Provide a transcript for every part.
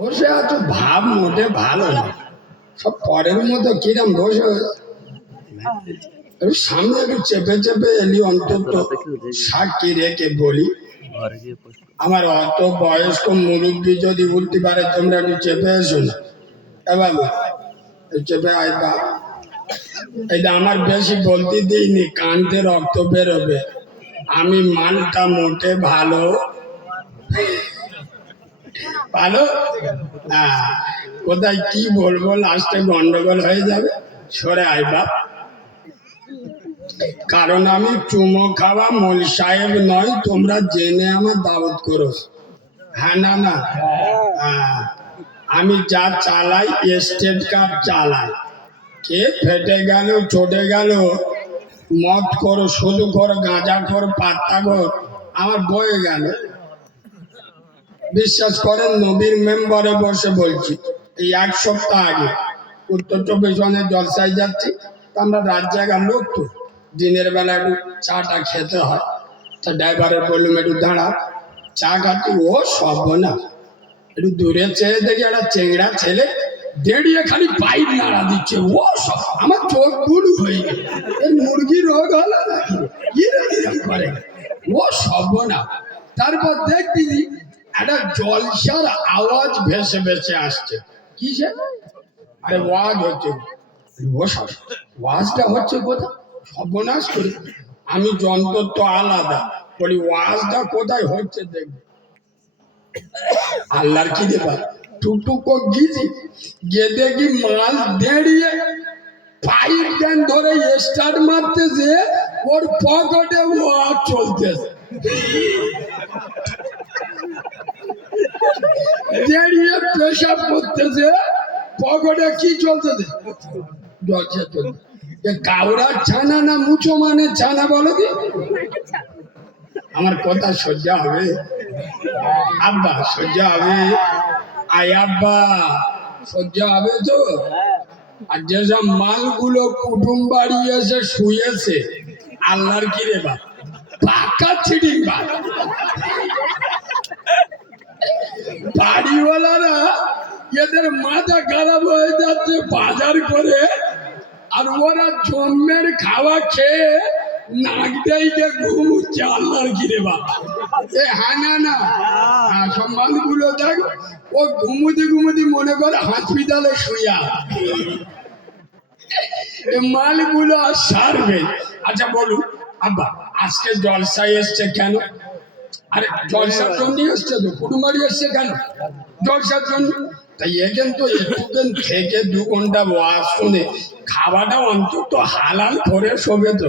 বসে আছো? ভাব মোটে ভালো সব পরের মতো কিরম বসে সামনে একটু চেপে চেপে এলি অন্তত। সাক্ষী রেখে বলি, আমার অত বয়স্ক মুরব্বী যদি উঠতে পারে, তোমরা একটু চেপে এসো না। এ বাবু চেপে আয় বা এটা আমার বেশি বলতে দিইনি, কানতে রক্ত বেরোবে। আমি মানটা মোটে ভালো। ভালো? হ্যাঁ কোথায় কি বলব? লাস্টে গন্ডগোল হয়ে যাবে। সরে আয় বাপ। কারণ আমি চুমো খাওয়া মল সাহেব নয় তোমরা জেনে আমার দাওয়াত করো। হ্যাঁ না না। হ্যাঁ, আমি যা চালাই স্টেট কার্ড চালাই। কে ফেটে গেল চটে গেল মদ করো শুধু করো গাঁজা করো পাত্তা কর আমার বয়ে গেল। বিশ্বাস করেন, নবীর মেম্বারে বসে বলছি, এই এক সপ্তাহ আগে উত্তর চব্বিশ পরগনার জলসায় যাচ্ছি আমরা রাত জায়গার লোক তো, দিনের বেলা একটু চাটা খেতে হয়। তা ড্রাইভারের বললাম একটু দাঁড়া, চা খাচ্ছি। ও সব না একটু দূরে চেয়ে দেখি একটা চেংড়া ছেলে দেড়িয়ে খালি পাইপ নাড়া দিচ্ছে। ও, সব, আমার চোখ বুড়ু হয়ে গেল। মুরগি রোগ হলো নাকি? করে? ও সব না তারপর দেখবি একটা জলসার আওয়াজ ভেসে ভেসে আসছে। কিসে? আরে ওয়াজ হচ্ছে। ওয়াজটা হচ্ছে কোথায়? সর্বনাশ করি। আমি যন্ত্র তো আলাদা। বলি, ওয়াজটা কোথায় হচ্ছে দেখবে আল্লাহর কি দেবা? টুকটুক গিয়েছি। গিয়ে দেখি মাল দেড়িয়ে পাইপ দেন ধরে স্টার্ট মারতেছে। ওর পকেটে ওয়াজ চলতেছে। পেশাব করতেছে, পকেটে কি চলতেছে? দরজা চলছে ছানা না মুচো মানে ছানা বলো কি? আমার কথা সহ্য হবে। আব্বা সহ্য হবে। আয় আব্বা সহ্য হবে তো? আর যেসব মালগুলো কুটুম বাড়ি এসে শুয়েছে, আল্লাহর কি রে বা পাকা ছিটিং বা বাড়িওয়ালারা এদের মাথা খারাপ হয়ে যাচ্ছে বাজার করে আর ওরা জন্মের খাওয়া খেয়ে হ্যাঁ হ্যাঁ, মালগুলো সারবে। আচ্ছা বলুন আব্বা আজকে জলসায় এসছে কেন? আরে জলসার তো কুটুমারি কেন? জলসার তাই এখান তো থেকে দু ঘণ্টা খাওয়াটা অন্তত হালাল করে শোবে তো।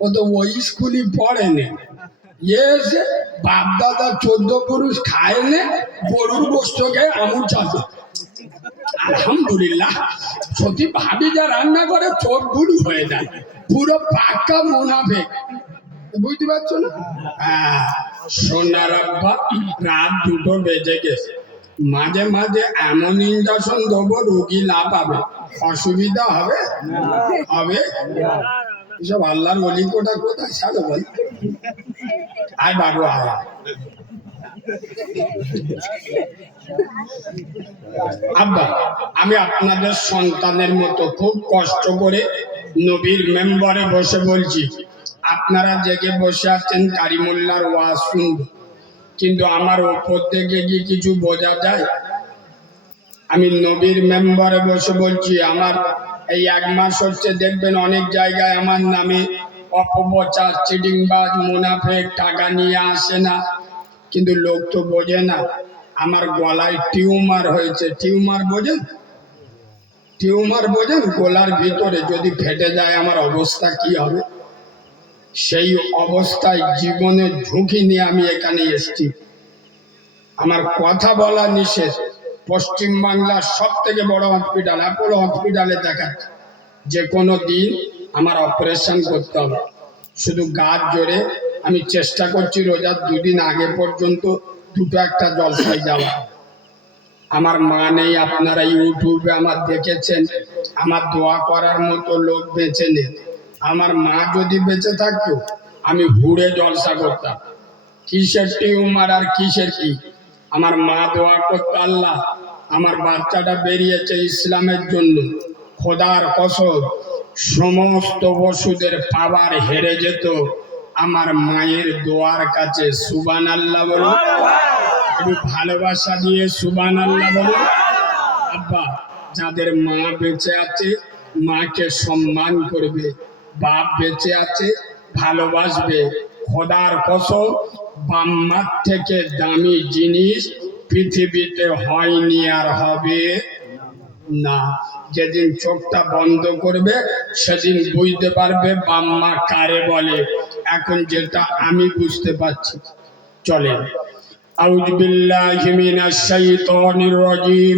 ও তো ওই স্কুলই পড়ে নে এসে বাপ দাদা চোদ্দ পুরুষ খায় নে গরুর গোষ্ঠকে আমুল চাষে আলহামদুলিল্লাহ সত্যি ভাবি যা রান্না করে চোখ বুড়ু হয়ে যায়। পুরো পাক্কা মোনাফে বুঝতে পারছ না? হ্যাঁ, সোনার রাত দুটো বেজে গেছে। মাঝে মাঝে এমন ইঞ্জেকশন দেবো, রুগী না পাবে। অসুবিধা হবে? হবে? এসব আল্লাহর অলি কোটা কোথায়? সাথে ভাই। আয় বাবু, আয়। আব্বা, আমি আপনাদের সন্তানের মতো খুব কষ্ট করে নবীর মেম্বারে বসে বলছি। আপনারা জেগে বসে আছেন কারিমুল্লার ওয়াজ শুনব। কিন্তু আমার ওপর থেকে কি কিছু বোঝা যায়? আমি নবীর মেম্বারে বসে বলছি, আমার এই এক মাস হচ্ছে দেখবেন অনেক জায়গায় আমার নামে অপপ্রচার চিডিংবাজ মুনাফেক, টাকা নিয়ে আসে না। কিন্তু লোক তো বোঝে না, আমার গলায় টিউমার হয়েছে। টিউমার বোঝেন? টিউমার বোঝেন? গলার ভিতরে যদি ফেটে যায়, আমার অবস্থা কি হবে? সেই অবস্থায় জীবনের ঝুঁকি নিয়ে আমি এখানে এসেছি। আমার কথা বলা নিষেধ। পশ্চিমবাংলার সব থেকে বড় হসপিটাল অ্যাপোলো হসপিটালে দেখাচ্ছে। যে কোনো দিন আমার অপারেশন করতে হবে। শুধু গাছ জোরে। আমি চেষ্টা করছি রোজার দুদিন আগে পর্যন্ত দুটো একটা জলসায় যাওয়া আমার মা নেই, আপনারা ইউটিউবে আমার দেখেছেন। আমার দোয়া করার মতো লোক বেঁচে নেই। আমার মা যদি বেঁচে থাকতো, আমি ঘুরে জলসা করতাম। কিসের টিউমার আর কিসের কি? আমার মা দোয়া করতো, আল্লাহ, আমার বাচ্চাটা বেরিয়েছে ইসলামের জন্য। খোদার কসম, সমস্ত ওষুধের পাওয়ার হেরে যেত। আমার মায়ের দোয়ার কাছে সুবান আল্লাহ বলো একটু ভালোবাসা দিয়ে সুবান আল্লাহ বলো আব্বা, যাদের মা বেঁচে আছে, মাকে সম্মান করবে। বাপ বেঁচে আছে, ভালোবাসবে খোদার কসম। বাম্মার থেকে দামি জিনিস পৃথিবীতে হয়নি আর হবে না। যেদিন চোখটা বন্ধ করবে, সেদিন বুঝতে পারবে বাম্মা কারে বলে। এখন যেটা আমি বুঝতে পারছি চলে আউজ বিল্লাহি